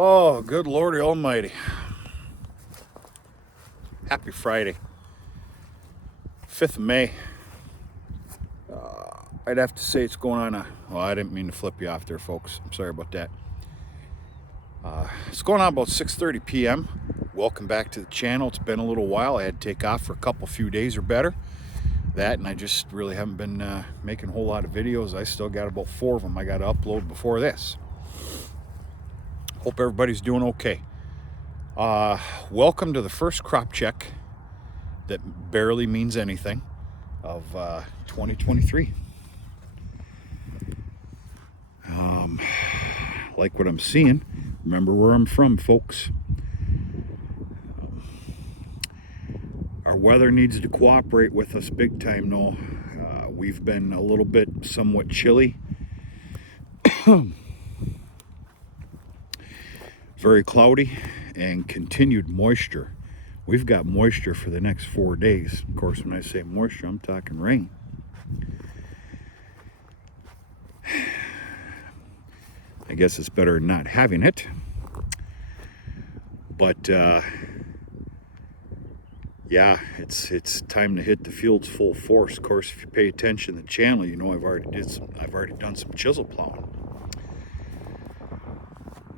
Oh, good Lordy Almighty. Happy Friday, 5th of May. I'd have to say it's going on well, I didn't mean to flip you off there, folks. I'm sorry about that. It's going on about 6:30 p.m. Welcome back to the channel. It's been a little while. I had to take off for a few days or better. That, and I just really haven't been making a whole lot of videos. I still got about 4 of them I got to upload before this. Hope everybody's doing okay. Welcome to the first crop check that barely means anything of 2023. Like what I'm seeing. Remember where I'm from, folks. Our weather needs to cooperate with us big time now. We've been a little bit somewhat chilly. Very cloudy and continued moisture. We've got moisture for the next 4 days. Of course, when I say moisture, I'm talking rain. I guess it's better than not having it. But yeah, it's time to hit the fields full force. Of course, if you pay attention to the channel, you know I've already done some chisel plowing.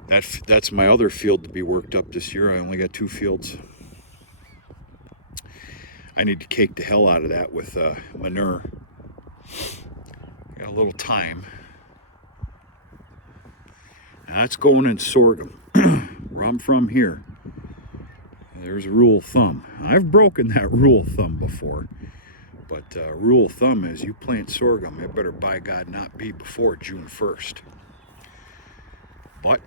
That's my other field to be worked up this year. I only got 2 fields. I need to cake the hell out of that with manure. Got a little time. Now that's going in sorghum. Where I'm from here, there's a rule of thumb. I've broken that rule of thumb before, but rule of thumb is you plant sorghum, it better by God not be before June 1st. But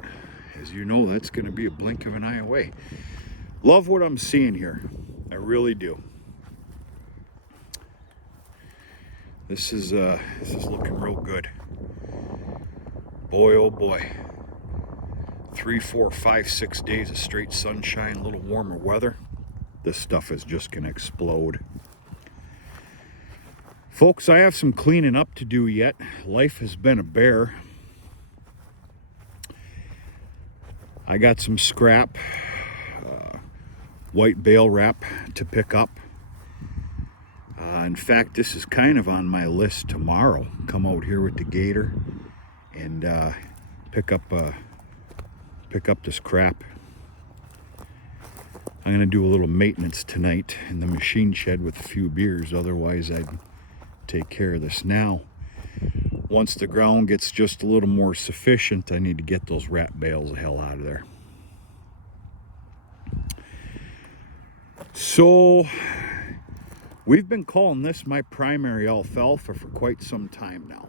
as you know, that's going to be a blink of an eye away. Love what I'm seeing here. I really do. This is looking real good. Boy, oh boy. 3, 4, 5, 6 days of straight sunshine, a little warmer weather. This stuff is just going to explode. Folks, I have some cleaning up to do yet. Life has been a bear. I got some scrap, white bale wrap to pick up. In fact, this is kind of on my list tomorrow. Come out here with the gator and pick up this crap. I'm going to do a little maintenance tonight in the machine shed with a few beers. Otherwise, I'd take care of this now. Once the ground gets just a little more sufficient, I need to get those wrap bales the hell out of there. So, we've been calling this my primary alfalfa for quite some time now.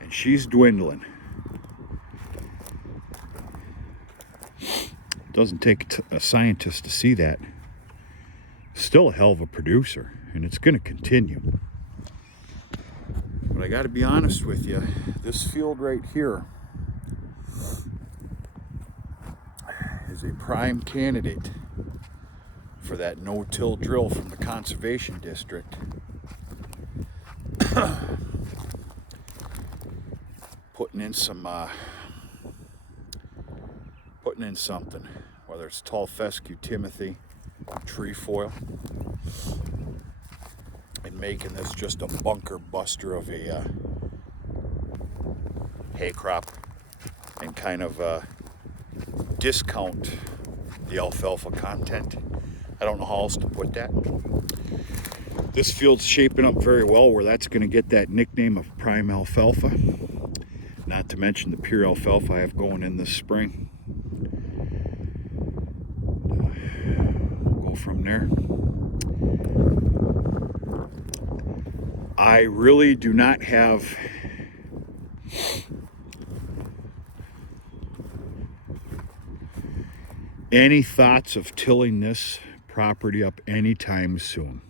And she's dwindling. Doesn't take a scientist to see that. Still a hell of a producer, and it's going to continue. But I got to be honest with you, this field right here is a prime candidate for that no-till drill from the conservation district. Putting in something, whether it's tall fescue, Timothy, trefoil, and making this just a bunker buster of a hay crop, and kind of discount the alfalfa content. I don't know how else to put that. This field's shaping up very well where that's going to get that nickname of prime alfalfa. Not to mention the pure alfalfa I have going in this spring. We'll go from there. I really do not have any thoughts of tilling this property up anytime soon.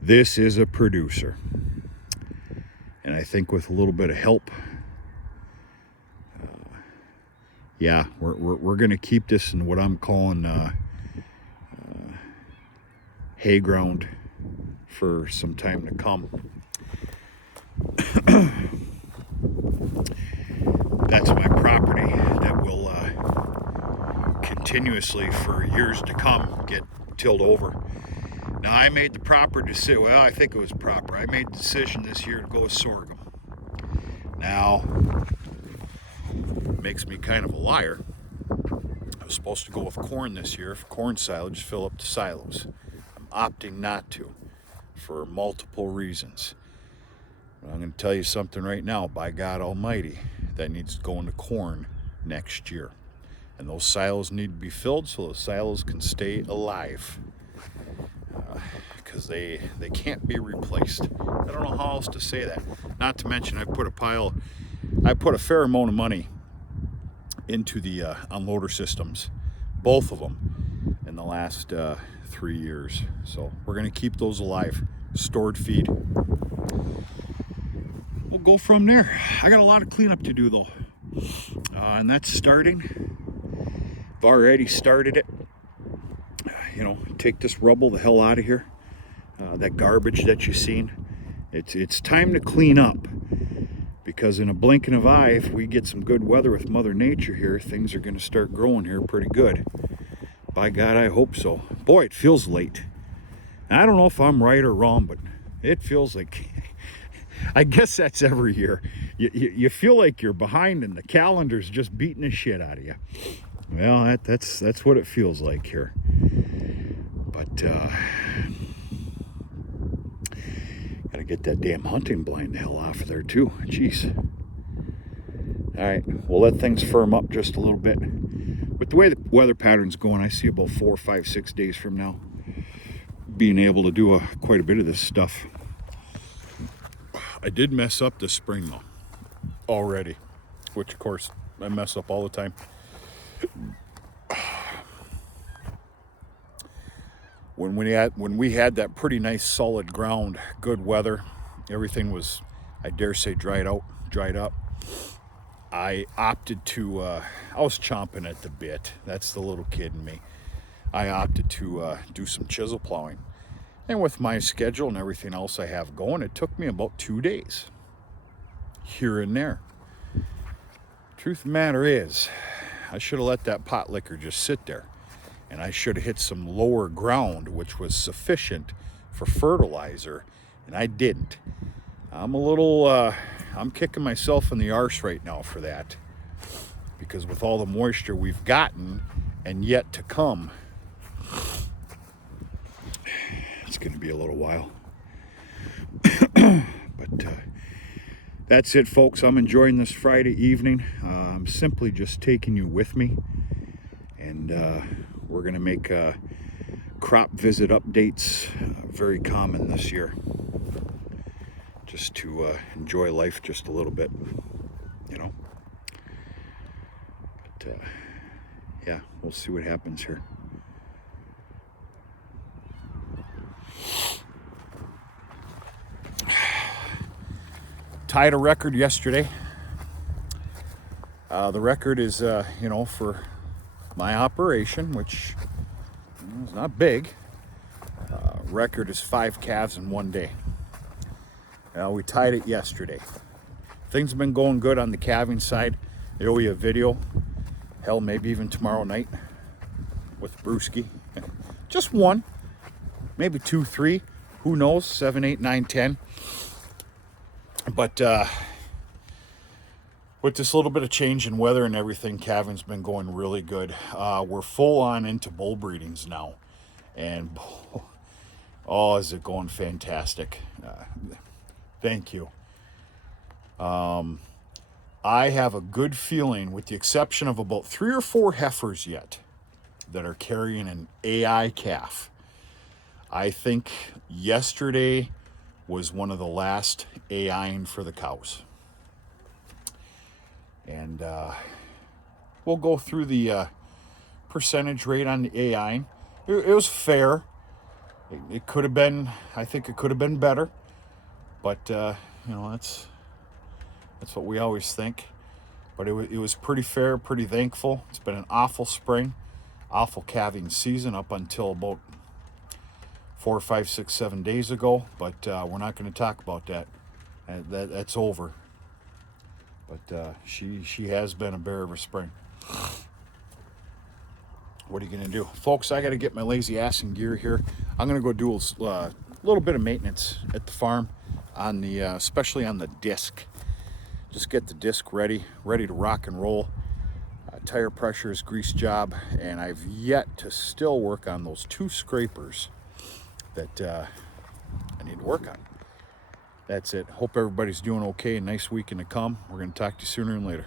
This is a producer. And I think with a little bit of help, yeah, we're going to keep this in what I'm calling hay ground for some time to come. That's my property that will will continuously for years to come get tilled over. Now I made the proper decision. Well, I think it was proper. I made the decision this year to go with sorghum. Now, it makes me kind of a liar. I was supposed to go with corn this year for corn silage, fill up the silos. I'm opting not to for multiple reasons. But I'm going to tell you something right now, by God Almighty, that needs to go into corn next year. And those silos need to be filled so those silos can stay alive. Because they can't be replaced. I don't know how else to say that. Not to mention I put a fair amount of money into the unloader systems, both of them, in the last 3 years. So we're going to keep those alive. Stored feed. We'll go from there. I got a lot of cleanup to do though. And that's starting. I've already started it. You know, take this rubble the hell out of here. That garbage that you've seen. It's time to clean up, because in a blinking of an eye, if we get some good weather with Mother Nature here, things are going to start growing here pretty good. By God, I hope so. Boy, it feels late. I don't know if I'm right or wrong, but it feels like, I guess that's every year. You feel like you're behind and the calendar's just beating the shit out of you. Well, that's what it feels like here. But gotta get that damn hunting blind the hell off of there too. Jeez. All right, we'll let things firm up just a little bit. With the way the weather pattern's going, I see about 4, 5, 6 days from now being able to do quite a bit of this stuff. I did mess up this spring though, already, which of course I mess up all the time. When we had that pretty nice solid ground, good weather, everything was, I dare say, dried up. I opted to, I was chomping at the bit. That's the little kid in me. I opted to do some chisel plowing. And with my schedule and everything else I have going, it took me about 2 days, here and there. Truth of the matter is, I should have let that pot liquor just sit there. And I should have hit some lower ground, which was sufficient for fertilizer, and I didn't. I'm a little, I'm kicking myself in the arse right now for that. Because with all the moisture we've gotten and yet to come, it's going to be a little while. But that's it, folks. I'm enjoying this Friday evening. I'm simply just taking you with me. And we're going to make crop visit updates very common this year. Just to enjoy life just a little bit, you know. But yeah, we'll see what happens here. Tied a record yesterday. The record is, you know, for my operation, which is not big. Record is 5 calves in 1 day. We tied it yesterday. Things have been going good on the calving side. They owe you a video. Hell, maybe even tomorrow night with Brewski. Just one, maybe 2, 3. Who knows? 7, 8, 9, 10. But with this little bit of change in weather and everything, calving's been going really good. We're full on into bull breedings now. And, oh, is it going fantastic. Thank you. I have a good feeling, with the exception of about 3 or 4 heifers yet, that are carrying an AI calf. I think yesterday was one of the last AIing for the cows. And we'll go through the percentage rate on the AIing. It was fair. It could have been, I think it could have been better. But, you know, that's what we always think. But it was pretty fair, pretty thankful. It's been an awful spring, awful calving season up until about 4, 5, 6, 7 days ago. But we're not going to talk about that. That's over. But she has been a bear of a spring. What are you going to do? Folks, I got to get my lazy ass in gear here. I'm going to go do a little bit of maintenance at the farm, on the especially on the disc. Just get the disc ready to rock and roll. Tire pressures, grease job, and I've yet to still work on those 2 scrapers that I need to work on. That's it. Hope everybody's doing okay. Nice weekend to come. We're going to talk to you sooner and later.